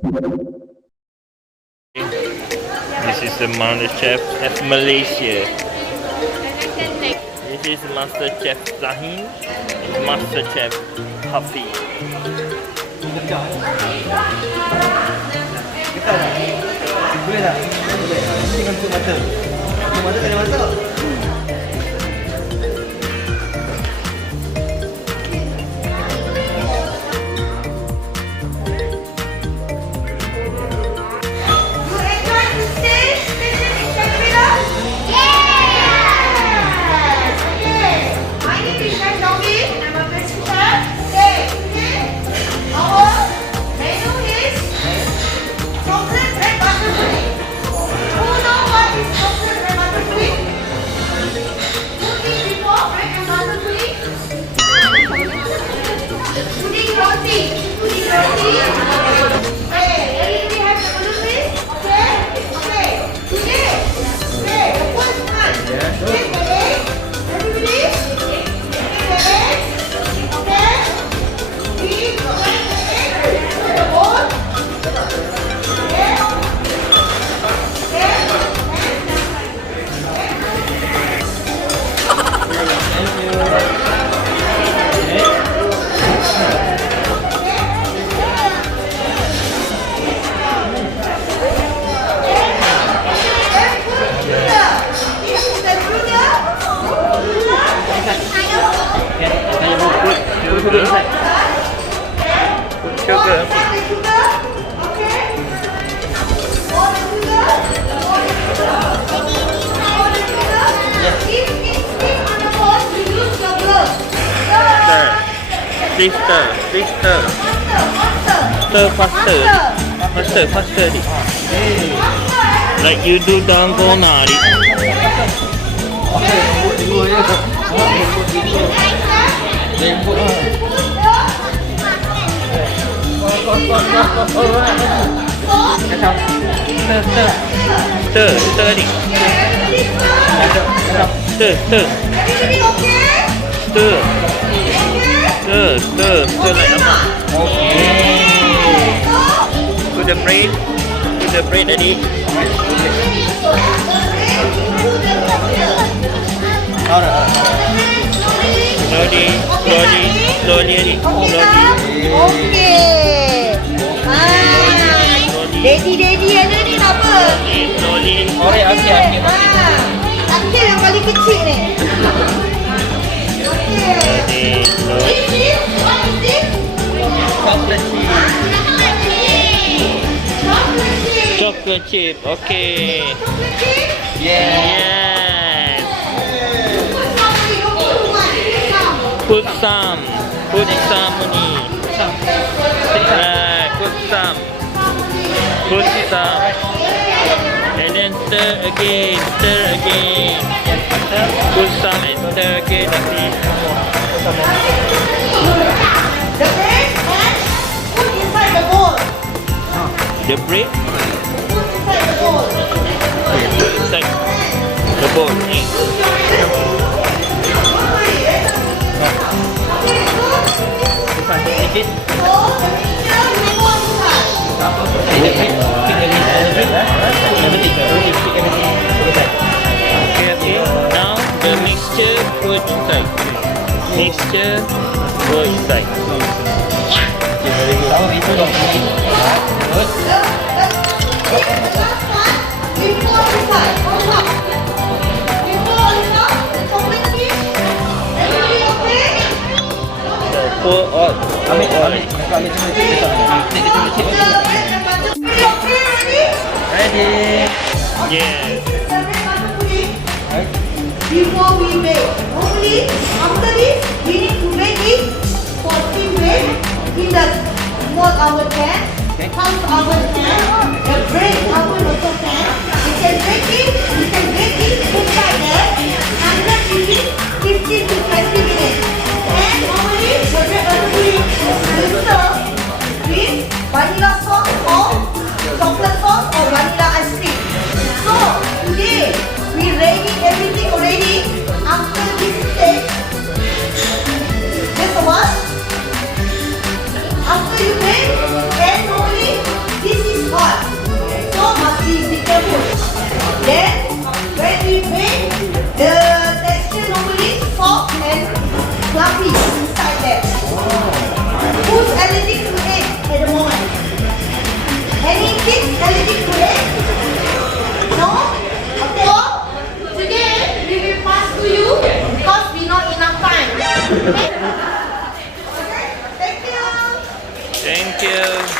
This is the Master Chef of Malaysia. This is Master Chef Zahin and Master Chef Hafiz. Boleh tak? Boleh. Ini dengan tutup mata. Tutup mata tak ada masak. Sugar. Sister. Faster. Like you do dalgona. Stir like apa? Put the bread tadi. Slowly. Okey. Daddy ada ni apa? Slowly. Okey. Akhir yang paling kecil ni. Slowly. Chocolate chip. Okay. Yes. Put some ni. Put some. And then stir again. Put some and stir again. The bread and put inside the bowl. The bread Put inside the bowl. inside the bowl. Sedikit. So the mixture will go inside. Okay. Now the mixture put inside. Pour all. Ready. Yes. Before we bake, normally after this we need to make it 14 days in the small oven pan, half oven pan, the bread oven also pan. We can bake it inside there and then we need 15 to 20 minutes. And normally the bread oven will serve with vanilla sauce or chocolate sauce or vanilla ice cream. So today we ready everything already. After this stage, guess what? After you make, and normally this Thank you. Thank you.